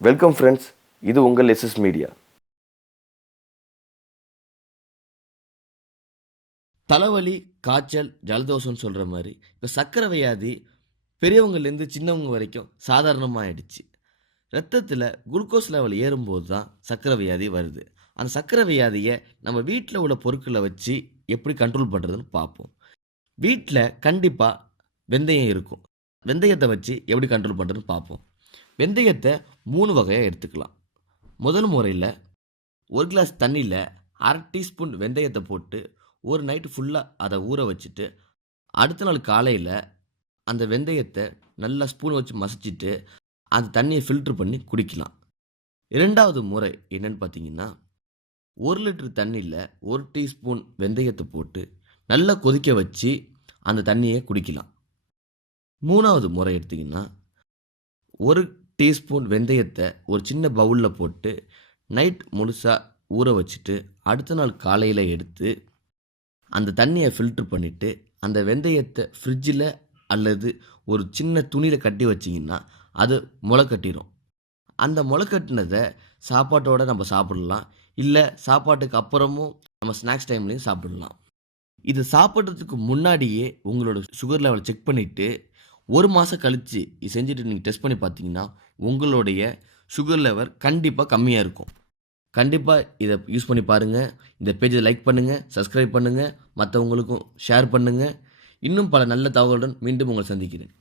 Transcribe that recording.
Welcome friends, இது உங்கள் SS media. தலைவலி, காய்ச்சல், ஜலதோஷம்னு சொல்கிற மாதிரி இப்போ சர்க்கரை வியாதி பெரியவங்கலேருந்து சின்னவங்க வரைக்கும் சாதாரணமாகிடுச்சு. ரத்தத்தில் குளுக்கோஸ் லெவல் ஏறும்போது தான் சர்க்கரை வியாதி வருது. அந்த சர்க்கரை வியாதியை நம்ம வீட்டில் உள்ள பொருட்களை வச்சு எப்படி கண்ட்ரோல் பண்ணுறதுன்னு பார்ப்போம். வீட்டில் கண்டிப்பாக வெந்தயம் இருக்கும். வெந்தயத்தை வச்சு எப்படி கண்ட்ரோல் பண்ணுறதுன்னு பார்ப்போம். வெந்தயத்தை 3 வகையாக எடுத்துக்கலாம். முதல் முறையில் 1 கிளாஸ் தண்ணியில் 1/2 டீஸ்பூன் வெந்தயத்தை போட்டு ஒரு நைட்டு ஃபுல்லாக அதை ஊற வச்சுட்டு அடுத்த நாள் காலையில் அந்த வெந்தயத்தை நல்லா ஸ்பூன் வச்சு மசிச்சுட்டு அந்த தண்ணியை ஃபில்ட்ரு பண்ணி குடிக்கலாம். 2வது முறை என்னென்னு பார்த்தீங்கன்னா, 1 லிட்டர் தண்ணியில் 1 டீஸ்பூன் வெந்தயத்தை போட்டு நல்லா கொதிக்க வச்சு அந்த தண்ணியை குடிக்கலாம். 3வது முறை எடுத்திங்கன்னா, 1 டீஸ்பூன் வெந்தயத்தை ஒரு சின்ன பவுலில் போட்டு நைட் முழுசாக ஊற வச்சுட்டு அடுத்த நாள் காலையில் எடுத்து அந்த தண்ணியை ஃபில்ட்ரு பண்ணிவிட்டு அந்த வெந்தயத்தை ஃப்ரிட்ஜில் அல்லது ஒரு சின்ன துணியில் கட்டி வச்சிங்கன்னா அது முளை கட்டிடும். அந்த முளை கட்டினதை சாப்பாட்டோடு நம்ம சாப்பிடலாம், இல்லை சாப்பாட்டுக்கு அப்புறமும் நம்ம ஸ்நாக்ஸ் டைம்லேயும் சாப்பிடலாம். இது சாப்பிட்றதுக்கு முன்னாடியே உங்களோட சுகர் லெவலை செக் பண்ணிவிட்டு 1 மாதம் கழித்து இது செஞ்சுட்டு நீங்கள் டெஸ்ட் பண்ணி பார்த்தீங்கன்னா உங்களுடைய சுகர் லெவல் கண்டிப்பாக கம்மியாக இருக்கும். கண்டிப்பாக இதை யூஸ் பண்ணி பாருங்கள். இந்த பேஜை லைக் பண்ணுங்கள், சப்ஸ்கிரைப் பண்ணுங்கள், மற்றவங்களுக்கும் ஷேர் பண்ணுங்கள். இன்னும் பல நல்ல தகவலுடன் மீண்டும் உங்களை சந்திக்கிறேன்.